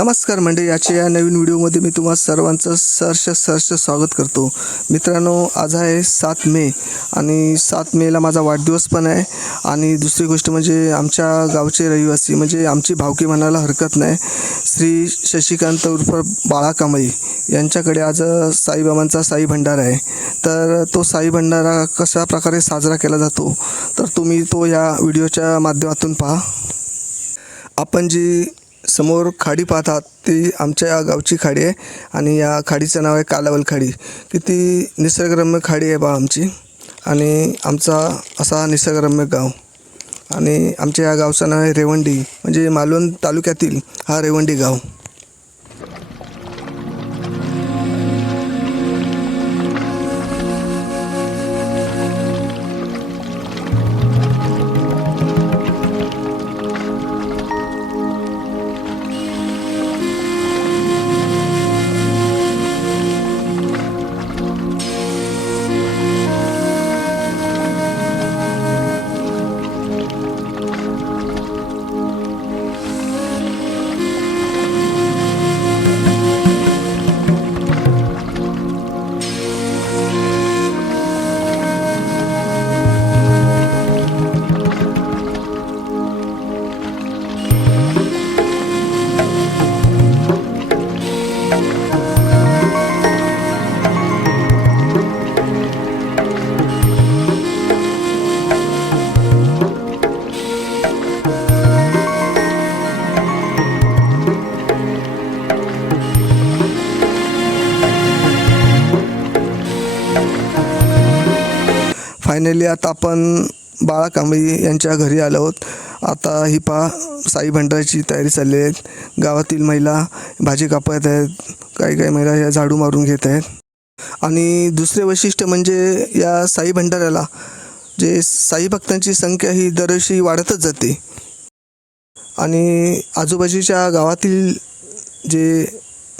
नमस्कार मंडळी, आजच्या या नवीन व्हिडिओमध्ये मी तुम्हा सर्वांचं सहर्ष स्वागत करतो. मित्रांनो, आज आहे 7 मे आणि 7 मेला माझा वाढदिवस पण आहे. आणि दुसरी गोष्ट म्हणजे आमच्या गावचे रहिवासी म्हणजे आमची भावकी म्हणायला हरकत नाही, श्री शशिकांत उर्फ बाळा कांबळी यांच्याकडे आज साईबाबांचा साई भंडारा आहे. तर तो साई भंडारा कशा प्रकारे साजरा केला जातो तर तुम्ही तो या व्हिडिओच्या माध्यमातून पहा. आपण जी समोर खाडी पाहत आहात ती आमच्या गावची खाडी आहे आणि या खाडीचं नाव आहे कालावल खाडी. किती निसर्गरम्य खाडी आहे बा आमची आणि आमचा असा निसर्गरम्य गाव. आणि आमच्या या गावचं नाव आहे रेवंडी, म्हणजे मालवण तालुक्यातील हा रेवंडी गाव. फायनली आता आपण बाळा कांबळी यांच्या घरी आलो आहोत. आता ही पहा साई भंडाराची तयारी चालली आहे. गावातील महिला भाजी कापत आहेत, काही महिला या झाडू मारून घेत आहेत. आणि दुसरे वैशिष्ट्य म्हणजे या साई भंडाऱ्याला जे साई भक्तांची संख्या ही दरवर्षी वाढतच जाते. आणि आजूबाजूच्या गावातील जे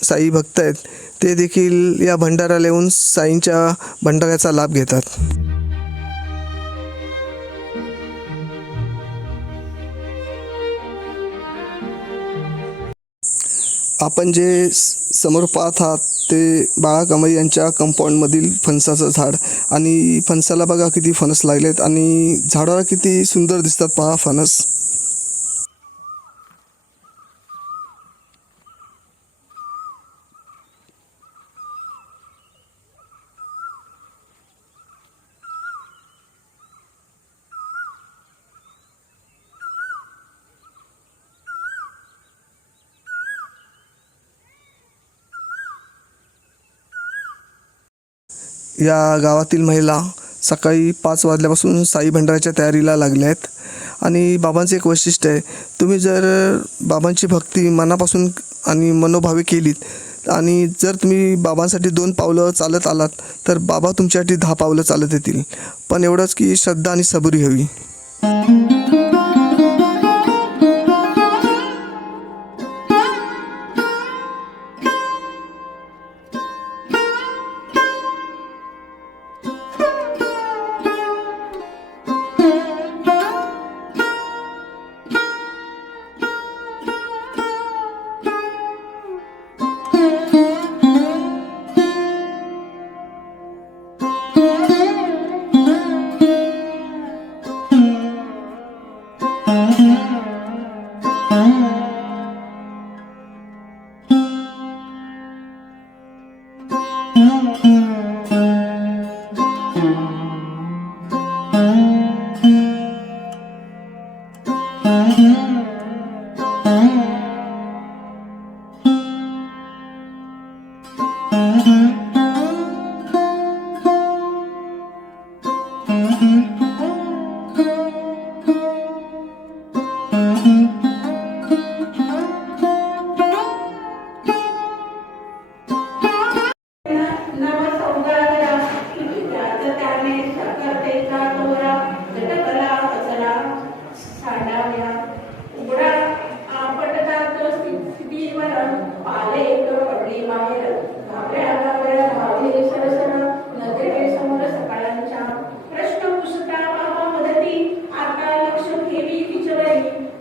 साई भक्त आहेत ते देखील या भंडाऱ्याला येऊन साईंच्या भंडाऱ्याचा लाभ घेतात. आपण जे समोर पाहत आहात ते बाळा कांबळी यांच्या कंपाऊंडमधील फणसाचं झाड. आणि फणसाला बघा किती फणस लागलेत आणि झाडाला किती सुंदर दिसतात पहा फणस. या गावातील महिला सकाळी 5 वाजल्यापासून साई भंडाऱ्याच्या तयारीला लागल्या आहेत. आणि बाबांचं एक वैशिष्ट्य आहे, तुम्ही जर बाबांची भक्ती मनापासून आणि मनोभावे केलीत आणि जर तुम्ही बाबांसाठी 2 पावलं चालत आलात तर बाबा तुमच्यासाठी 10 पावलं चालत येतील. पण एवढंच की श्रद्धा आणि सबुरी हवी.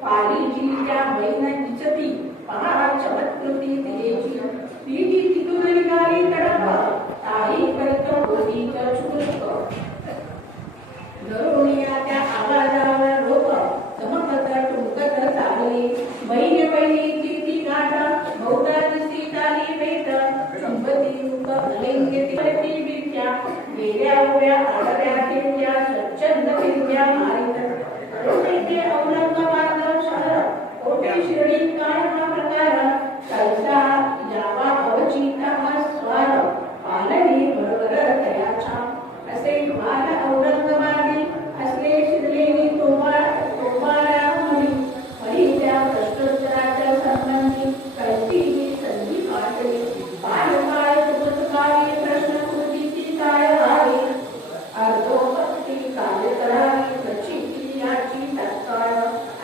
पाली जी त्या महिना निचती पहा चमत्कृत ती तिथून निघाली तडक ताई करत होती चुकचुक धरुणिया त्या आवाजावर रोप चमकत टुमकत चालली बहिणीची ती गाठ बहुधा दिसती चाली भेट संपती मुख अलिंगे ती बिरक्या गेल्या उभ्या आडव्या किरक्या स्वच्छंद किरक्या मारित ते औरंगाबाद शहर कोठे शिर्डी काय हा प्रकार कैसा जावा अवचिता हा स्वार पालनी बरोबर तयाचा असे माल औरंगाबादी असले शिरलेली तोंबाळ्या म्हणी त्या प्रश्नोत्तराच्या संबंधी कळती ही संधी वाटली पाय तुमचकारी प्रश्नकृतीची काय आहे अर्धोपक्ती कार्य करावी प्रचिती याची तत्काळ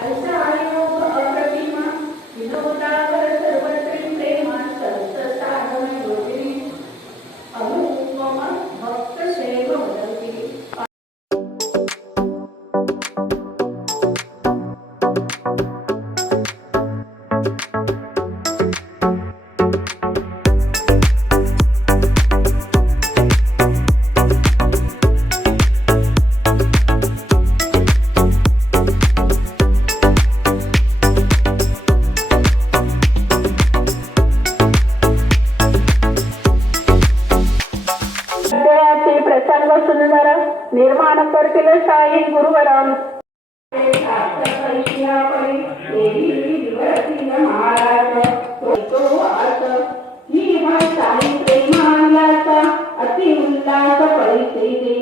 ऐसा आयोग अप्रतिमा विनोदावर सर्वत्री प्रेमा संत साधन योजली अनुपम भक्त सेव वदती देवाचे प्रसंग सुंदर निर्माण करतील साई गुरुवरम साई प्रेमालाचा अति उल्लास परिस्थिती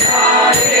Hare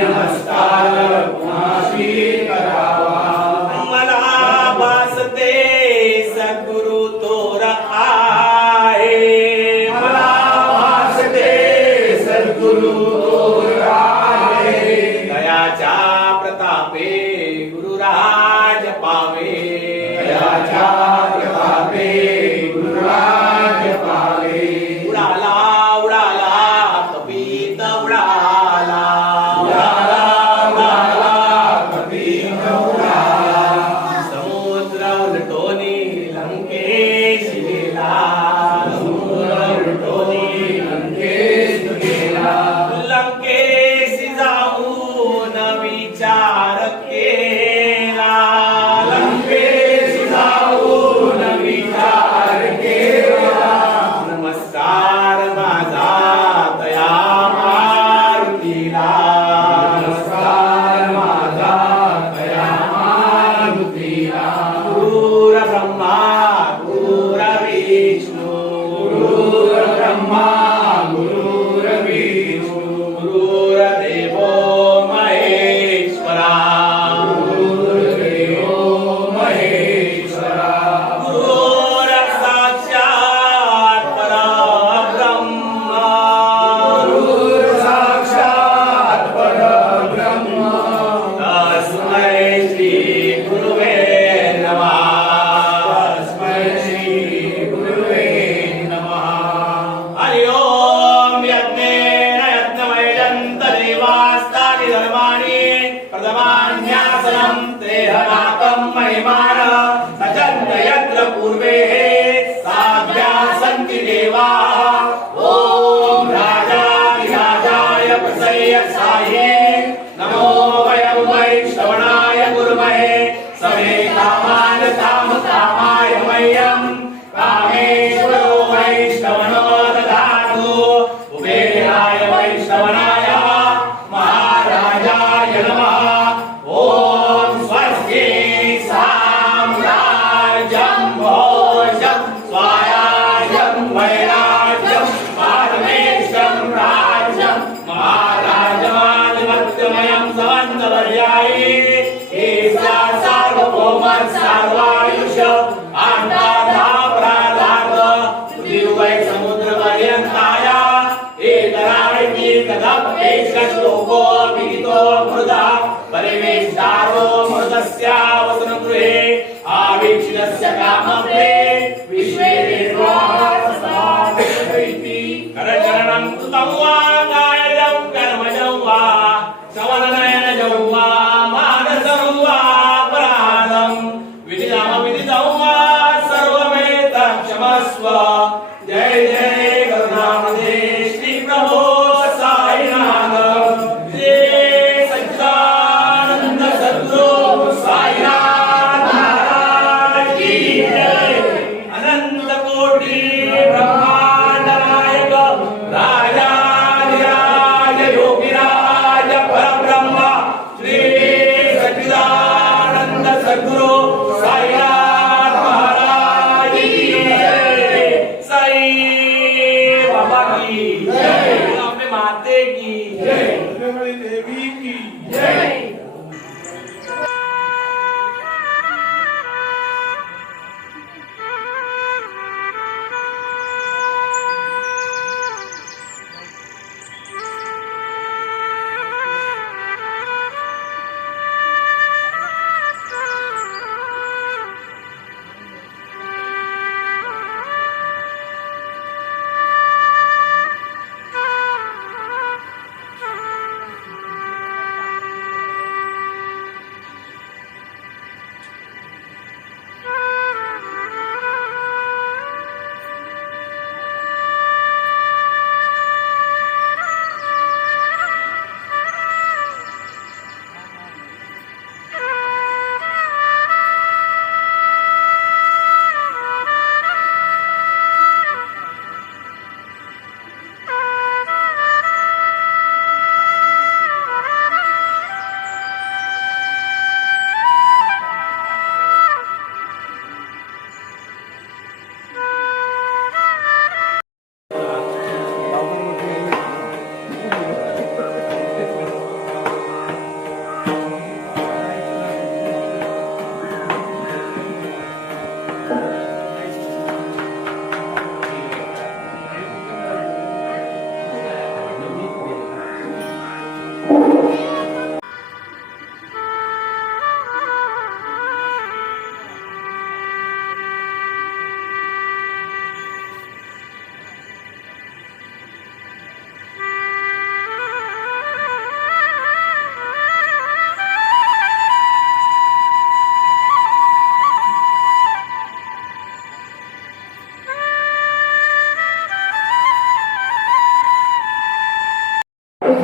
नमस्कार कुणाशी करावा दयाच्या प्रतापे गुरुराज पावे. उडाला उडाला कपीत उडाला. समुद्र उलटोनी लंकेश गेला. लंकेश जाऊन विचार केला. नमस्कार माझा दया मारुतीला. गुरुर ब्रह्मा गुरुर विष्णू. गुरुर्देवो महेश्वरा. गुरुर्साक्षात् परब्रह्म. तस्मै श्री गुरुवे नमः. हरि ओम. यज्ञेन यज्ञमयजन्त देवास्तानि धर्माणि प्रथमान्यासनं देहनाथं महिमान सजन्त यत्र पूर्वे साध्या सन्ति देवाः. ओम राजाधिराजाय प्रसय्यसाये नमो वयं वैष्णवनाय गुरुमहे. समे कामान् कामकामाय मह्यं कामेश्वरो वैष्णवनो ददातु. कुबेराय वैष्णवनाय महाराजाय नमः. ओम स्वस्ति साम्राज्यं भोजं स्वायाजं वैराज्यं पारमेशं राज्यं महाराजमाधिपत्यमयं समन्तपर्यायी. ईशा सार्वभौमः सर्वायुष आंताधापराधार्थ दिवै समुद्रपर्यन्ताया एकराणि कदप्पेश श्लोको विदितो मृदा परिवेष्टारो मृतस्यावसनगृहे आवीक्षितस्य कामप्रे विश्वे देवाः समागच्छन्ति. करचरणं कृतं वा कायजं कर्मजं वा श्रवणनयनजं वा मानसं वा अपराधं विदितं वा सर्वमेतत् क्षमस्व. जय जय करुणामदे श्री प्रभो साईनाथ. श्री सच्चिदानंद सद्गुरु साईनाथ महाराज की जय. अनंत कोटि ब्रह्मांड नायक राजाधिराज योगिराज परब्रह्म श्री सच्चिदानंद सद्गुरु साईनाथ महाराज की जय. साई बाबा की जय. अपने माते की जय. देवी की जय.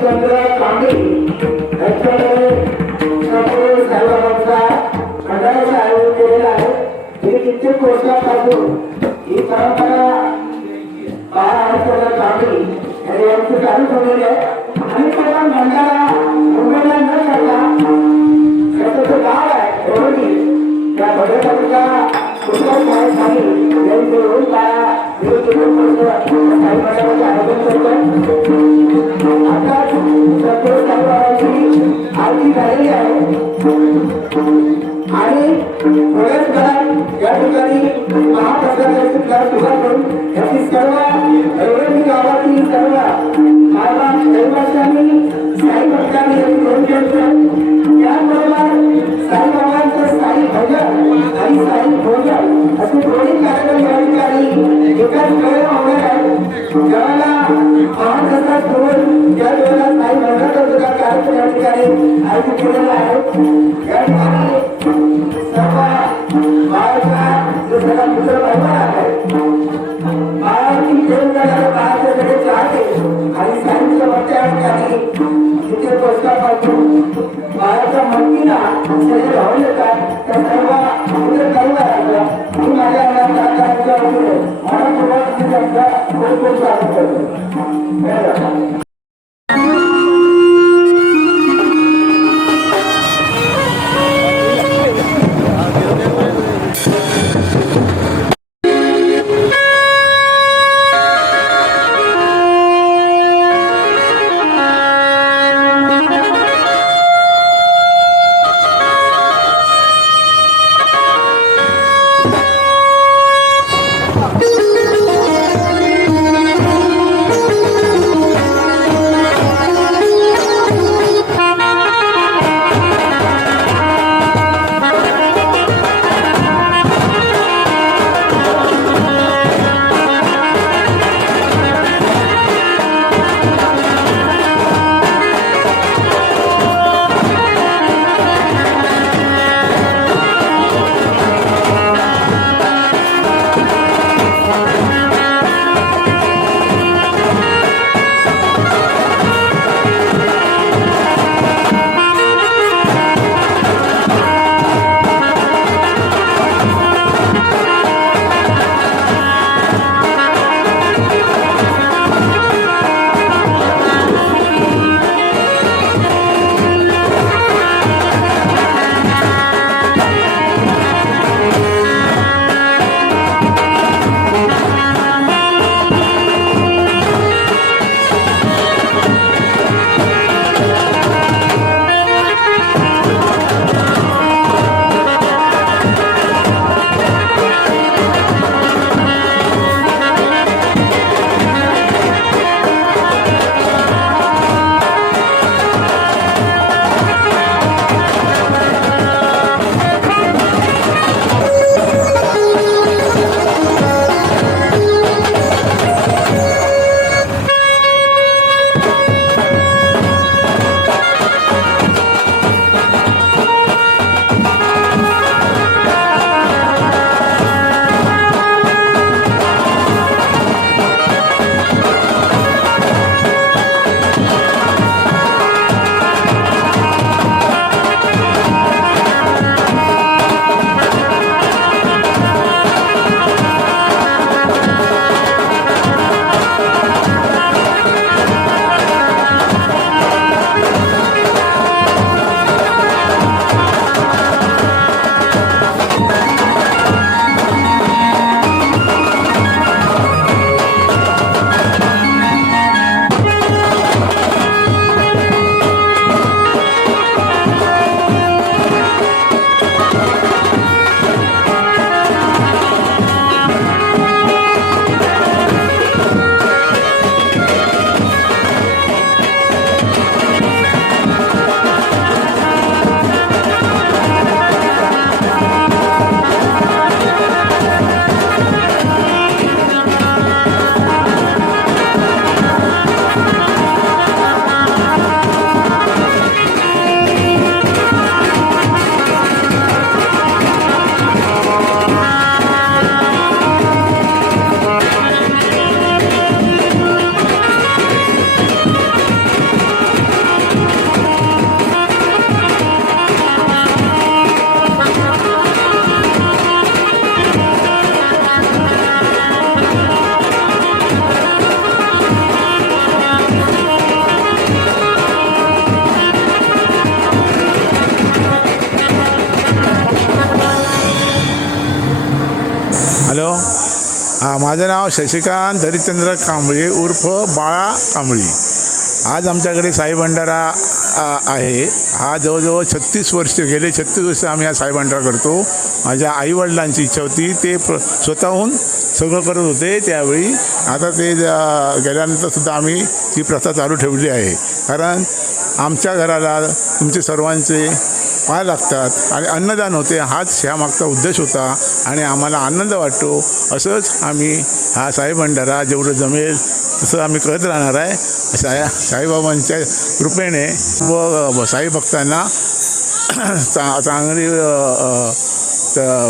हरिश्चंद्र कांबळे यांच्याकडे संपूर्ण साईबाबांचा मंडळाचं आयोजन केलेलं आहे. गेली कित्येक वर्षापासून ही परंपरा हरिश्चंद्र कांबळे यांची चालू ठेवलेली आहे. आणि तेव्हा मंडळाला मुंबईला न जाता त्याचं जे गाव आहे रोहिणी त्या भगवताच्या पुस्तक शाळेखाली यांचे रोज बाळा साईबाबांचे आयोजन करतो. आता सत्य साईबाबांची आरती झालेली आहे आणि थोड्याच काळात या ठिकाणी महाप्रसादाची क्लास सुरुवात करून याची सर्व रोहिणी गावातील सर्व मायबाप रहिवाशांनी साई भक्तांनी याची नोंद घेतली. त्याचबरोबर साईबाबांचं साई भजन आणि साई भोजन असे दोन्ही कार्यक्रम या ठिकाणी एकाच वेळेला होणार आहेत. ज्यावेळेला महाप्रसाद करून त्या वेळेला साई भजनाचा सुद्धा कार्यक्रम या ठिकाणी आयोजित केलेला आहे. या ठिकाणी सर्व बाळाचा जो सगळा मित्र परिवार आहे बाळाची प्रेम करणारे बाळाचे सगळे चाहते आणि साईंच्या भक्त्या ठिकाणी तिथे पुस्तकापासून बाळाच्या मतीला सगळे राहून येतात. त्या सर्व मित्र परिवाराचं मी माझ्या मनाच्या मनपूर्वक मी त्यांचं खूप खूप स्वागत करतो. धन्यवाद. माझं नाव शशिकांत हरिश्चंद्र कांबळे उर्फ बाळा कांबळी. आज आमच्याकडे साई भंडारा आहे. हा जवळजवळ 36 वर्ष गेले 36 वर्ष आम्ही हा साई भंडारा करतो. माझ्या आईवडिलांची इच्छा होती, ते स्वतःहून सगळं करत होते त्यावेळी. आता ते गेल्यानंतरसुद्धा आम्ही ती प्रथा चालू ठेवली आहे. कारण आमच्या घराला तुमचे सर्वांचे पाय लागतात आणि अन्नदान होते, हाच ह्यामागचा उद्देश होता आणि आम्हाला आनंद वाटतो. असंच आम्ही हा साई भंडारा जेवढं जमेल तसं आम्ही करत राहणार आहे. साईबाबांच्या कृपेने व साई भक्तांना चांगली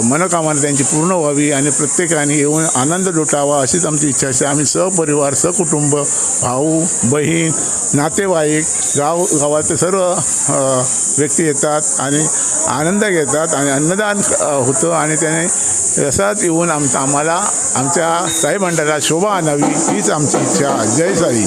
मनोकामना त्यांची पूर्ण व्हावी आणि प्रत्येकाने येऊन आनंद लुटावा अशीच आमची इच्छा असते. आम्ही सहपरिवार सहकुटुंब भाऊ बहीण नातेवाईक गावातले सर्व व्यक्ती येतात आणि आनंद घेतात आणि अन्नदान होतं आणि त्याने असाच येऊन आम्हाला आमच्या साई भंडाराला शोभा आणावी हीच आमची इच्छा. जय साई.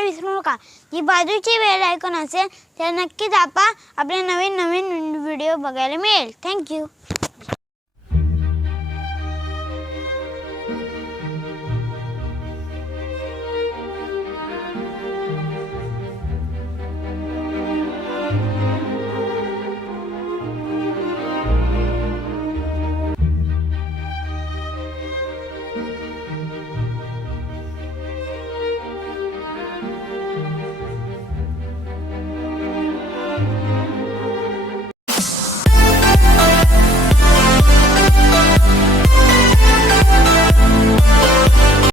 करायला विसरू नका. जी बाजूची बेल आयकॉन असेल त्याला नक्की दाबा. आपले नवीन व्हिडिओ बघायला मिळेल. थँक्यू.